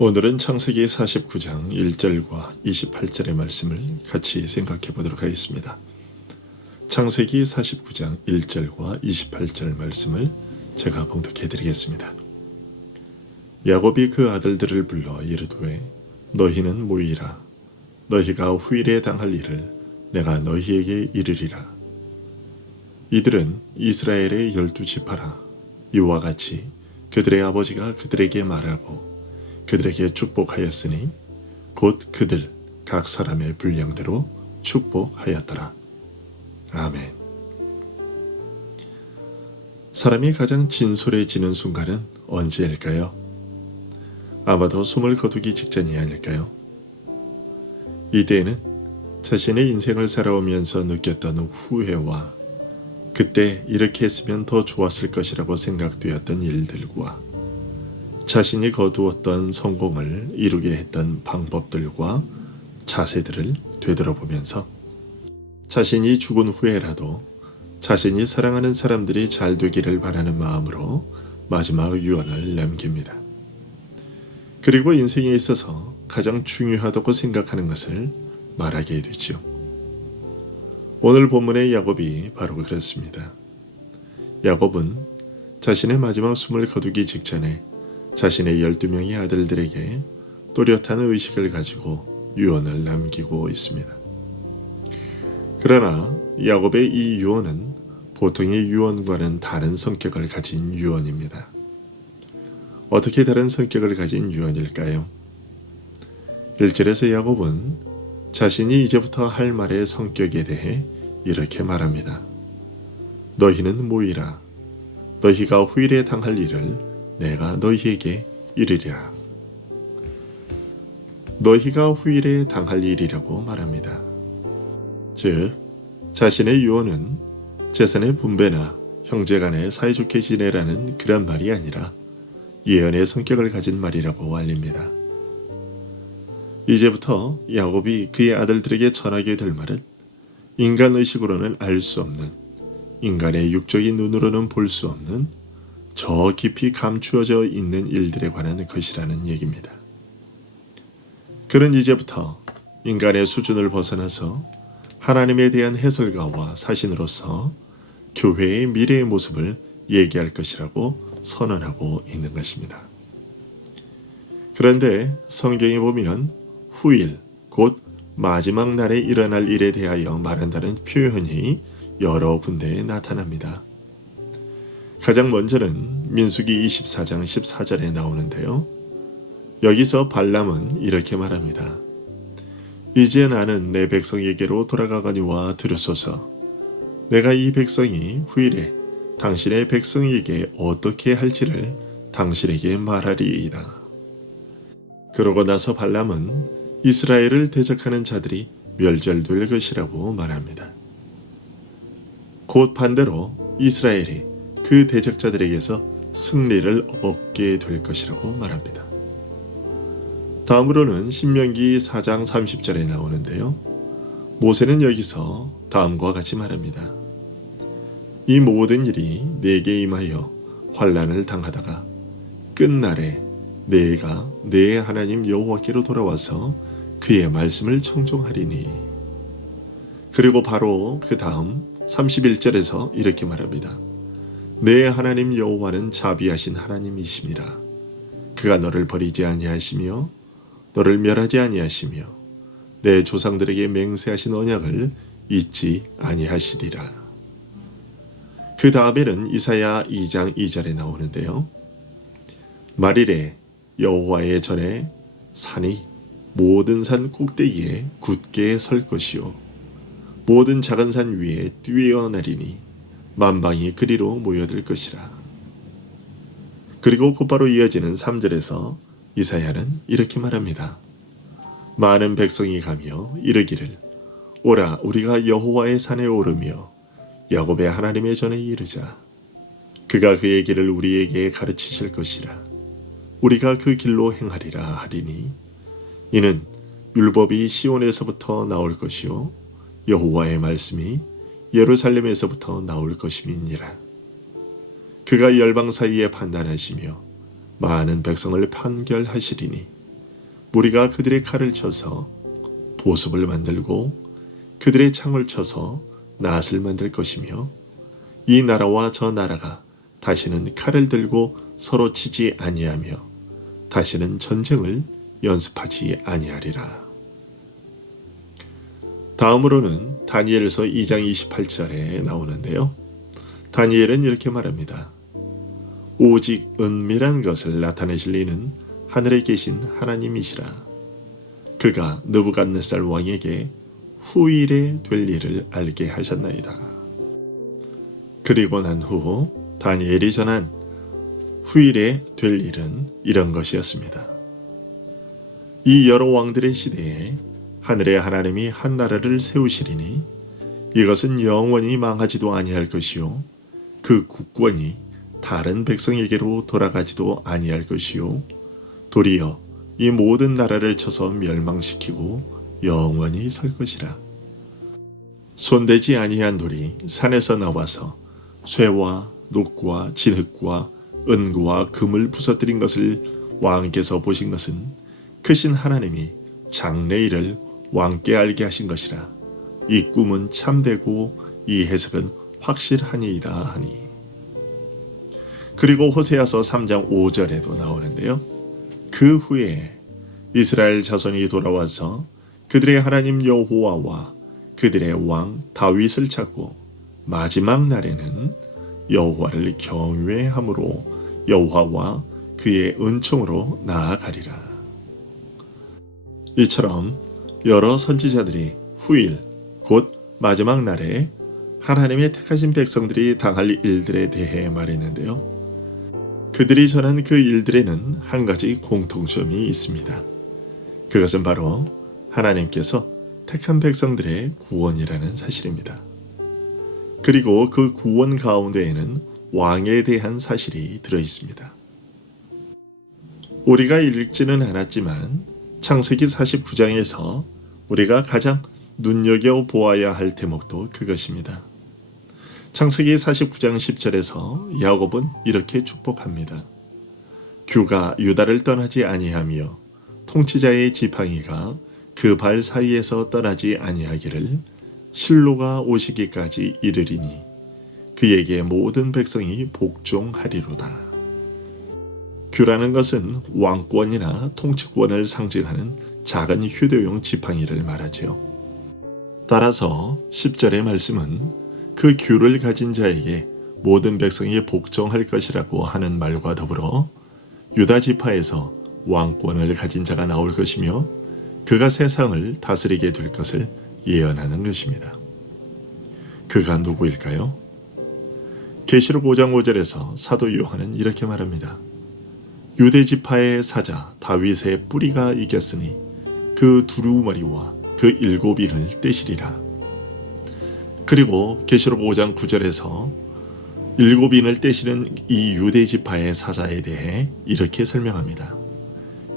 오늘은 창세기 49장 1절과 28절의 말씀을 같이 생각해 보도록 하겠습니다. 창세기 49장 1절과 28절 말씀을 제가 봉독해 드리겠습니다. 야곱이 그 아들들을 불러 이르되 너희는 모이라. 너희가 후일에 당할 일을 내가 너희에게 이르리라. 이들은 이스라엘의 12지파라. 이와 같이 그들의 아버지가 그들에게 말하고 그들에게 축복하였으니 곧 그들 각 사람의 분량대로 축복하였더라. 아멘. 사람이 가장 진솔해지는 순간은 언제일까요? 아마도 숨을 거두기 직전이 아닐까요? 이때에는 자신의 인생을 살아오면서 느꼈던 후회와 그때 이렇게 했으면 더 좋았을 것이라고 생각되었던 일들과 자신이 거두었던 성공을 이루게 했던 방법들과 자세들을 되돌아보면서 자신이 죽은 후에라도 자신이 사랑하는 사람들이 잘 되기를 바라는 마음으로 마지막 유언을 남깁니다. 그리고 인생에 있어서 가장 중요하다고 생각하는 것을 말하게 되죠. 오늘 본문의 야곱이 바로 그렇습니다. 야곱은 자신의 마지막 숨을 거두기 직전에 자신의 12명의 아들들에게 또렷한 의식을 가지고 유언을 남기고 있습니다. 그러나 야곱의 이 유언은 보통의 유언과는 다른 성격을 가진 유언입니다. 어떻게 다른 성격을 가진 유언일까요? 1절에서 야곱은 자신이 이제부터 할 말의 성격에 대해 이렇게 말합니다. 너희는 모이라. 너희가 후일에 당할 일을 내가 너희에게 이르리라. 너희가 후일에 당할 일이라고 말합니다. 즉, 자신의 유언은 재산의 분배나 형제간에 사이좋게 지내라는 그런 말이 아니라 예언의 성격을 가진 말이라고 알립니다. 이제부터 야곱이 그의 아들들에게 전하게 될 말은 인간의식으로는 알 수 없는, 인간의 육적인 눈으로는 볼 수 없는 저 깊이 감추어져 있는 일들에 관한 것이라는 얘기입니다. 그는 이제부터 인간의 수준을 벗어나서 하나님에 대한 해설가와 사신으로서 교회의 미래의 모습을 얘기할 것이라고 선언하고 있는 것입니다. 그런데 성경에 보면 후일, 곧 마지막 날에 일어날 일에 대하여 말한다는 표현이 여러 군데에 나타납니다. 가장 먼저는 민수기 24장 14절에 나오는데요. 여기서 발람은 이렇게 말합니다. 이제 나는 내 백성에게로 돌아가거니와 들으소서. 내가 이 백성이 후일에 당신의 백성에게 어떻게 할지를 당신에게 말하리이다. 그러고 나서 발람은 이스라엘을 대적하는 자들이 멸절될 것이라고 말합니다. 곧 반대로 이스라엘이 그 대적자들에게서 승리를 얻게 될 것이라고 말합니다. 다음으로는 신명기 4장 30절에 나오는데요. 모세는 여기서 다음과 같이 말합니다. 이 모든 일이 내게 임하여 환난을 당하다가 끝날에 내가 내 하나님 여호와께로 돌아와서 그의 말씀을 청종하리니. 그리고 바로 그 다음 31절에서 이렇게 말합니다. 내 하나님 여호와는 자비하신 하나님이심이라. 그가 너를 버리지 아니하시며 너를 멸하지 아니하시며 내 조상들에게 맹세하신 언약을 잊지 아니하시리라. 그 다음에는 이사야 2장 2절에 나오는데요. 말일에 여호와의 전에 산이 모든 산 꼭대기에 굳게 설 것이요 모든 작은 산 위에 뛰어나리니 만방이 그리로 모여들 것이라. 그리고 곧바로 이어지는 3절에서 이사야는 이렇게 말합니다. 많은 백성이 가며 이르기를 오라 우리가 여호와의 산에 오르며 야곱의 하나님의 전에 이르자. 그가 그의 길을 우리에게 가르치실 것이라. 우리가 그 길로 행하리라 하리니 이는 율법이 시온에서부터 나올 것이요 여호와의 말씀이 예루살렘에서부터 나올 것임이니라. 그가 열방 사이에 판단하시며 많은 백성을 판결하시리니 무리가 그들의 칼을 쳐서 보습을 만들고 그들의 창을 쳐서 낫을 만들 것이며 이 나라와 저 나라가 다시는 칼을 들고 서로 치지 아니하며 다시는 전쟁을 연습하지 아니하리라. 다음으로는 다니엘서 2장 28절에 나오는데요. 다니엘은 이렇게 말합니다. 오직 은밀한 것을 나타내실 이는 하늘에 계신 하나님이시라. 그가 느부갓네살 왕에게 후일에 될 일을 알게 하셨나이다. 그리고 난 후 다니엘이 전한 후일에 될 일은 이런 것이었습니다. 이 여러 왕들의 시대에 하늘의 하나님이 한 나라를 세우시리니 이것은 영원히 망하지도 아니할 것이요 그 국권이 다른 백성에게로 돌아가지도 아니할 것이요 도리어 이 모든 나라를 쳐서 멸망시키고 영원히 설 것이라. 손대지 아니한 돌이 산에서 나와서 쇠와 녹과 진흙과 은과 금을 부서뜨린 것을 왕께서 보신 것은 크신 하나님이 장래일을 왕께 알게 하신 것이라. 이 꿈은 참되고 이 해석은 확실하니이다 하니. 그리고 호세아서 3장 5절에도 나오는데요. 그 후에 이스라엘 자손이 돌아와서 그들의 하나님 여호와와 그들의 왕 다윗을 찾고 마지막 날에는 여호와를 경외함으로 여호와와 그의 은총으로 나아가리라. 이처럼 여러 선지자들이 후일 곧 마지막 날에 하나님의 택하신 백성들이 당할 일들에 대해 말했는데요. 그들이 전한 그 일들에는 한 가지 공통점이 있습니다. 그것은 바로 하나님께서 택한 백성들의 구원이라는 사실입니다. 그리고 그 구원 가운데에는 왕에 대한 사실이 들어 있습니다. 우리가 읽지는 않았지만 창세기 49장에서 우리가 가장 눈여겨보아야 할 대목도 그것입니다. 창세기 49장 10절에서 야곱은 이렇게 축복합니다. 규가 유다를 떠나지 아니하며 통치자의 지팡이가 그 발 사이에서 떠나지 아니하기를 실로가 오시기까지 이르리니 그에게 모든 백성이 복종하리로다. 규라는 것은 왕권이나 통치권을 상징하는 작은 휴대용 지팡이를 말하죠. 따라서 10절의 말씀은 그 규를 가진 자에게 모든 백성이 복종할 것이라고 하는 말과 더불어 유다 지파에서 왕권을 가진 자가 나올 것이며 그가 세상을 다스리게 될 것을 예언하는 것입니다. 그가 누구일까요? 계시록 5장 5절에서 사도 요한은 이렇게 말합니다. 유대 지파의 사자 다윗의 뿌리가 이겼으니 그 두루마리와 그 7인을 떼시리라. 그리고 계시록 5장 9절에서 7인을 떼시는 이 유대 지파의 사자에 대해 이렇게 설명합니다.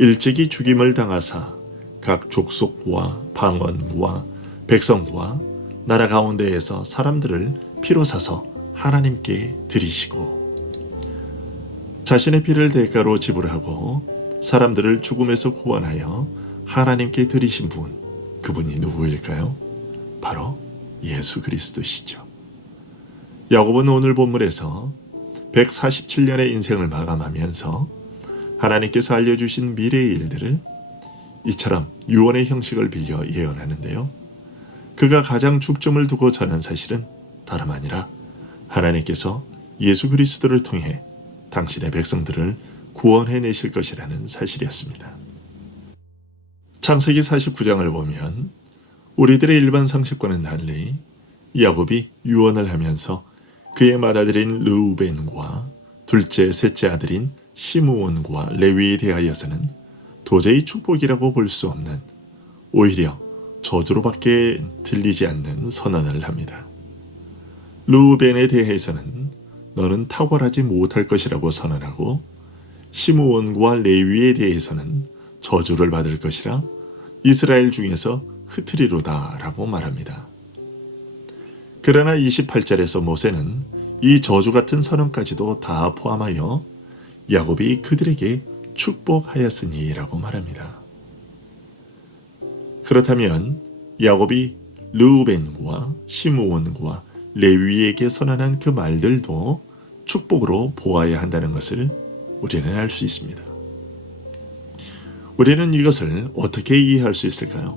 일찍이 죽임을 당하사 각 족속과 방언과 백성과 나라 가운데에서 사람들을 피로 사서 하나님께 드리시고 자신의 피를 대가로 지불하고 사람들을 죽음에서 구원하여 하나님께 드리신 분, 그분이 누구일까요? 바로 예수 그리스도시죠. 야곱은 오늘 본문에서 147년의 인생을 마감하면서 하나님께서 알려주신 미래의 일들을 이처럼 유언의 형식을 빌려 예언하는데요. 그가 가장 중점을 두고 전한 사실은 다름 아니라 하나님께서 예수 그리스도를 통해 당신의 백성들을 구원해내실 것이라는 사실이었습니다. 창세기 49장을 보면 우리들의 일반 상식과는 달리 야곱이 유언을 하면서 그의 맏아들인 르우벤과 둘째, 셋째 아들인 시므온과 레위에 대하여서는 도저히 축복이라고 볼 수 없는 오히려 저주로밖에 들리지 않는 선언을 합니다. 르우벤에 대해서는 너는 탁월하지 못할 것이라고 선언하고 시므온과 레위에 대해서는 저주를 받을 것이라 이스라엘 중에서 흩으리로다 라고 말합니다. 그러나 28절에서 모세는 이 저주 같은 선언까지도 다 포함하여 야곱이 그들에게 축복하였으니 라고 말합니다. 그렇다면 야곱이 르우벤과 시므온과 레위에게 선언한 그 말들도 축복으로 보아야 한다는 것을 우리는 알 수 있습니다. 우리는 이것을 어떻게 이해할 수 있을까요?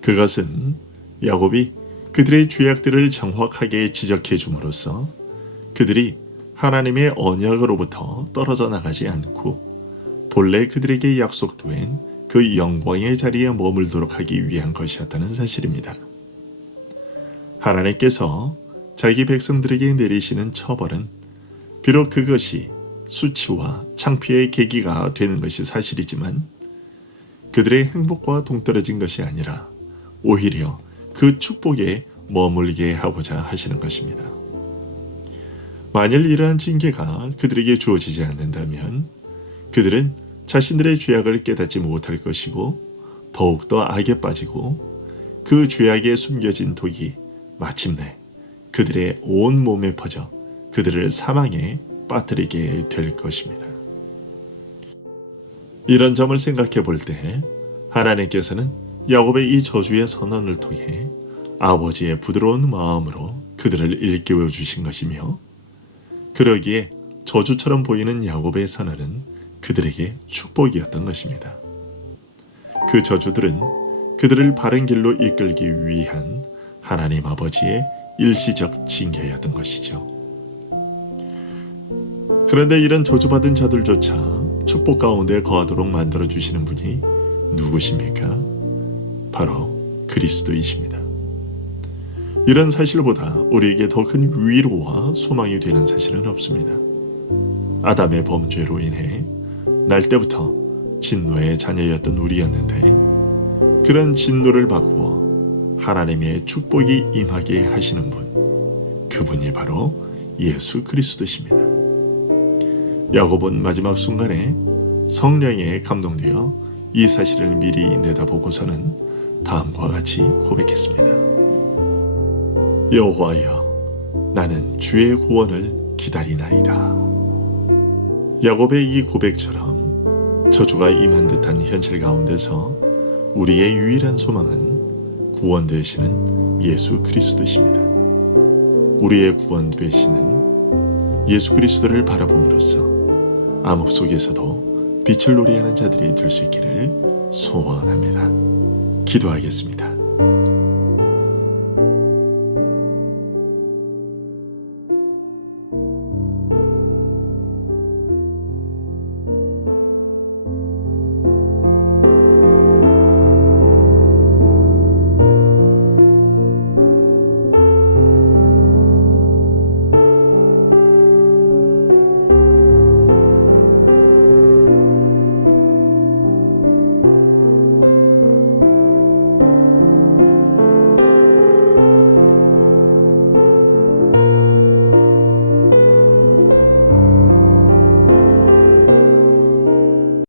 그것은 야곱이 그들의 죄악들을 정확하게 지적해 줌으로써 그들이 하나님의 언약으로부터 떨어져 나가지 않고 본래 그들에게 약속된 그 영광의 자리에 머물도록 하기 위한 것이었다는 사실입니다. 하나님께서 자기 백성들에게 내리시는 처벌은 비록 그것이 수치와 창피의 계기가 되는 것이 사실이지만 그들의 행복과 동떨어진 것이 아니라 오히려 그 축복에 머물게 하고자 하시는 것입니다. 만일 이러한 징계가 그들에게 주어지지 않는다면 그들은 자신들의 죄악을 깨닫지 못할 것이고 더욱더 악에 빠지고 그 죄악에 숨겨진 독이 마침내 그들의 온 몸에 퍼져 그들을 사망에 빠뜨리게 될 것입니다. 이런 점을 생각해 볼 때 하나님께서는 야곱의 이 저주의 선언을 통해 아버지의 부드러운 마음으로 그들을 일깨워 주신 것이며 그러기에 저주처럼 보이는 야곱의 선언은 그들에게 축복이었던 것입니다. 그 저주들은 그들을 바른 길로 이끌기 위한 하나님 아버지의 일시적 징계였던 것이죠. 그런데 이런 저주받은 자들조차 축복 가운데 거하도록 만들어주시는 분이 누구십니까? 바로 그리스도이십니다. 이런 사실보다 우리에게 더 큰 위로와 소망이 되는 사실은 없습니다. 아담의 범죄로 인해 날 때부터 진노의 자녀였던 우리였는데 그런 진노를 바꾸어 하나님의 축복이 임하게 하시는 분, 그분이 바로 예수 그리스도십니다. 야곱은 마지막 순간에 성령에 감동되어 이 사실을 미리 내다보고서는 다음과 같이 고백했습니다. 여호와여, 나는 주의 구원을 기다리나이다. 야곱의 이 고백처럼 저주가 임한 듯한 현실 가운데서 우리의 유일한 소망은 구원 되시는 예수 그리스도십니다. 우리의 구원 되시는 예수 그리스도를 바라봄으로써 암흑 속에서도 빛을 노래하는 자들이 될 수 있기를 소원합니다. 기도하겠습니다.